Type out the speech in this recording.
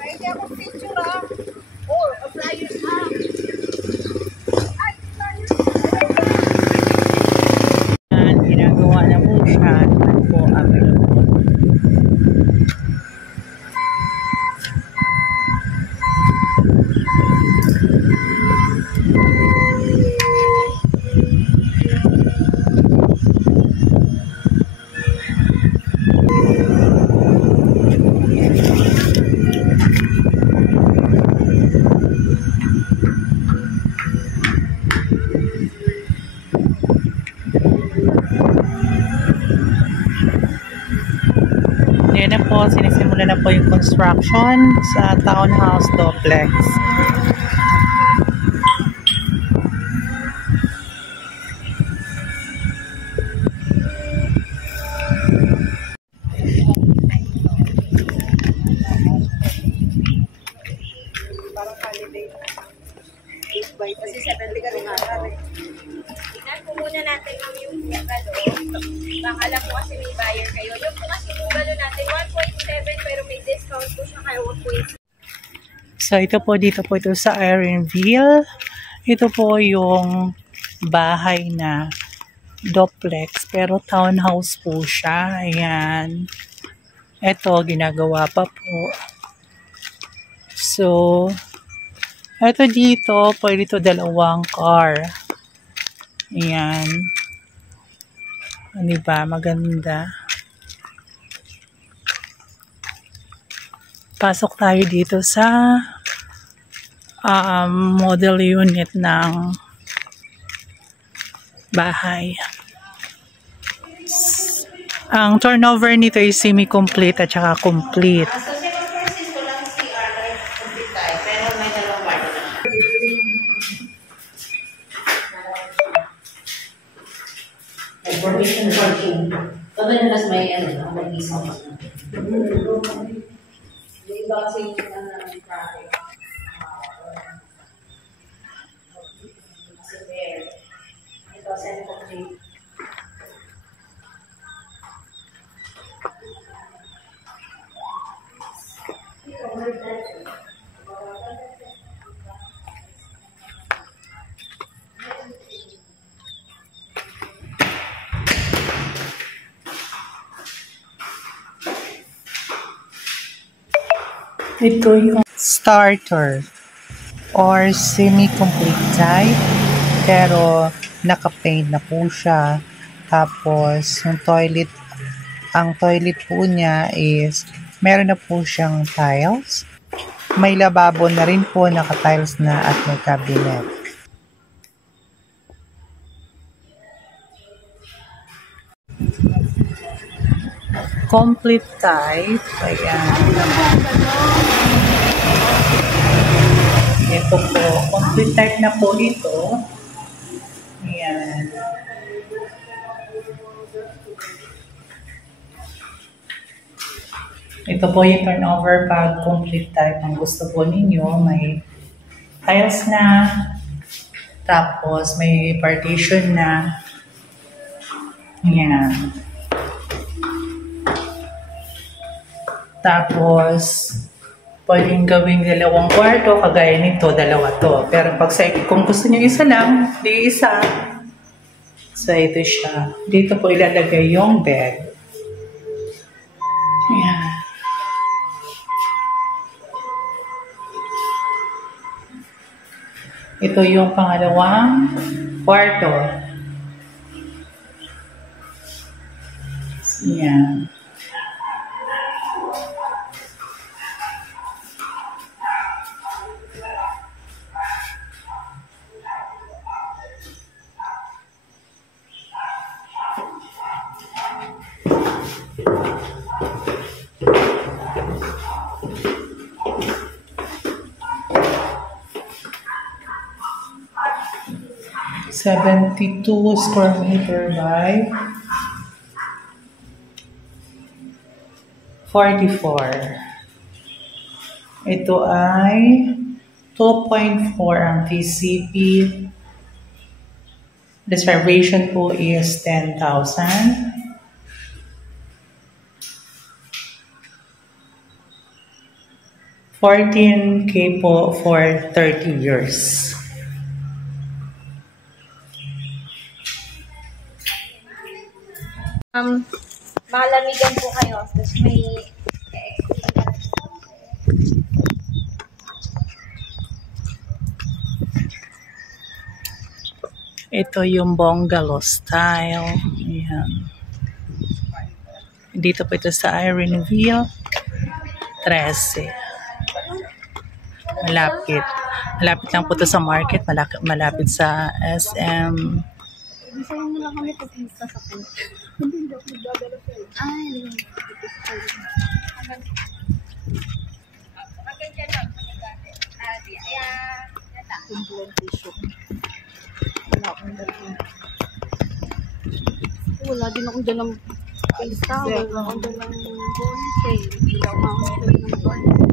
Pwede ako picture ah. Or a flyer ah. Ay, flyer. Ginagawa na po siya. At po available. Yan na po, sinisimula na po yung construction sa townhouse duplex. Parang holiday. 8 by kasi 70 ka rin araw eh. Tingnan po muna natin ma'am yung bungalo. Baka alam po kasi may buyer kayo. Yung po kasi bungalo natin 1.7 pero may discount po siya kaya 1.6. So ito po, dito po ito sa Ironville. Ito po yung bahay na duplex pero townhouse po siya. Ayan. Ito, ginagawa pa po. So, ito dito, pwede ito dalawang car. Ayan. Diba? Maganda. Pasok tayo dito sa model unit ng bahay. Ang turnover nito ay semi-complete at saka complete. Sa San Francisco lang CR complete tayo. Pero may dalawang kwarto na. Information working. Todo na las may ano, may isang. Yung iba kasi yung traffic. Kasi there. Ito, San Francisco. Ito yung starter or semi-complete type pero naka-paint na po siya. Tapos yung toilet, ang toilet po niya is meron na po siyang tiles. May lababo na rin po, naka-tiles na at may cabinet. Complete type. Ayan. Ito po. Complete type na po ito. Ayan. Ito po yung turnover pag complete type ang gusto po ninyo. May tiles na. Tapos may partition na. Ayan. Tapos, pwedeng gawing dalawang kwarto, kagaya nito, dalawa to. Pero pag kung gusto nyo isa lang, di isa. So, ito siya. Dito po ilalagay yung bed. Ayan. Ito yung pangalawang kwarto. Ayan. $72 square meter by 44. Ito ay 2.4 ang TCP. Reservation po is 10,000. 14K po for 30 years. Malamigan po kayo. Tapos may Ito yung bungalow style. Ayan. Dito po ito sa Ironville 13. Malapit. Malapit lang po ito sa market. Malapit sa SM. Isayin mo lang kami pag-insta sa po. Hindi ako magdadala sa'yo. Ay, Hanggang dyan lang. kumpulong tissue. Wala akong dalang. Wala din akong dalang pista. Wala akong dalang bonsai. Hindi ako makakita ng bonsai.